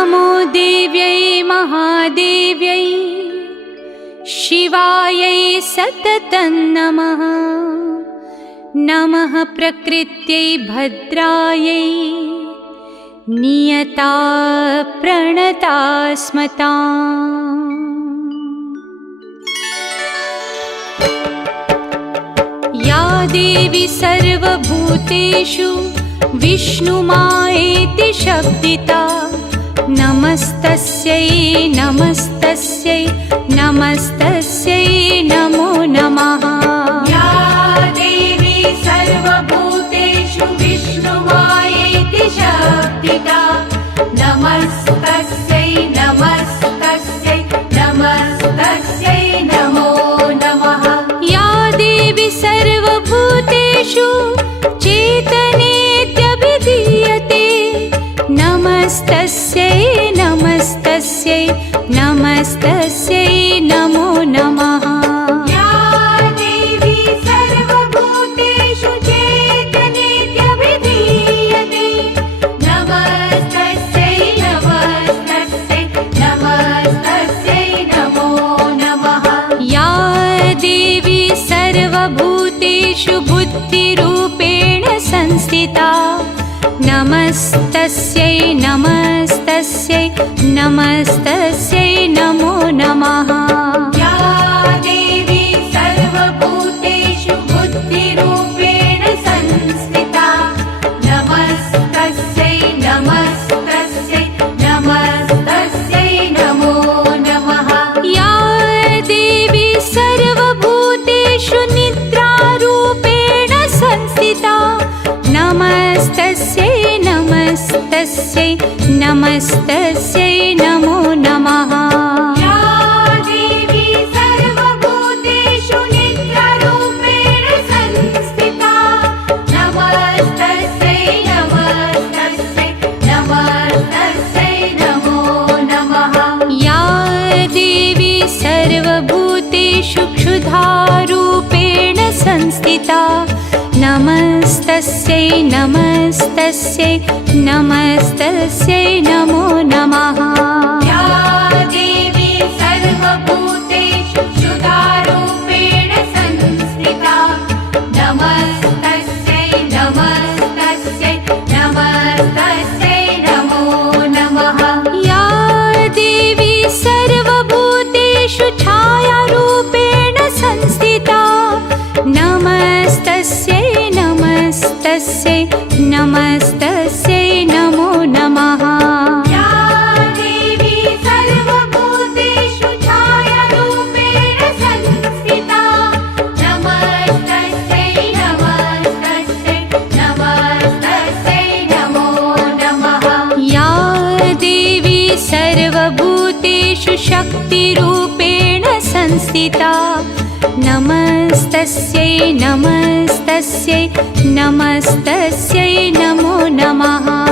नमो देव्यै महादेव्यै शिवायै सततं नमः। नमः प्रकृत्यै भद्रायै नियता प्रणता स्मताम्। या देवी सर्वभूतेषु विष्णुमायेति शब्दिता नमस्तस्यै नमस्तस्यै नमस्तस्यै नमो नमः। या देवी सर्वभूतेषु विष्णुमायेति शब्दिता नमस्तस्यै नमस्तस्यै नमस्तस्यै नमो नमः। या देवी सर्वभूतेषु चेतनेत्यभिधीयते नमस्तस्यै नमस्तस्यै नमस्तस्यै नमो नमः। या देवी सर्वभूतेषु चेतनेत्यभिधीयते नमस्तस्यै नमस्तस्यै नमस्तस्यै नमो नमः। या देवी सर्वभूतेषु बुद्धिरूपेण संस्थिता नमस्तस्यै नमस्तस्यै नमस्तस्यै नमो नमः। या देवी सर्वभूतेषु बुद्धिरूपेण संस्थिता नमस्तस्यै नमस्तस्यै नमस्तस्यै नमो नमः। या देवी सर्वभूतेषु निद्रारूपेण संस्थिता नमस्तस्यै नमस्तस्यै नमस्तस्यै नमो नमः। या देवी सर्वभूतेषु निद्रारूपेण संस्थिता नमस्तस्यै नमस्तस्यै नमस्तस्यै नमो नमः। या देवी सर्वभूतेषु क्षुधारूपेण संस्थिता नमस्तस्यै नमस्तस्यै नमस्तस्यै नमो नमः। या देवी सर्वभूतेषु क्षुधारूपेण संस्थिता नमस्तस्यै नमस्तस्यै नमस्तस्यै नमो नमः। या देवी सर्वभूतेषु छायारूपेण संस्थिता नमस्तस्यै नमस्तस्यै नमस्तस्यै नमो नमः। या देवी सर्वभूतेषु छायारूपेण संस्थिता नमस्तस्यै नमस्तस्यै नमस्तस्यै नमो नमः। या देवी सर्वभूतेषु शक्तिरूपेण संस्थिता नमस्तस्यै नमस्तस्यै नमस्तस्यै नमो नमः।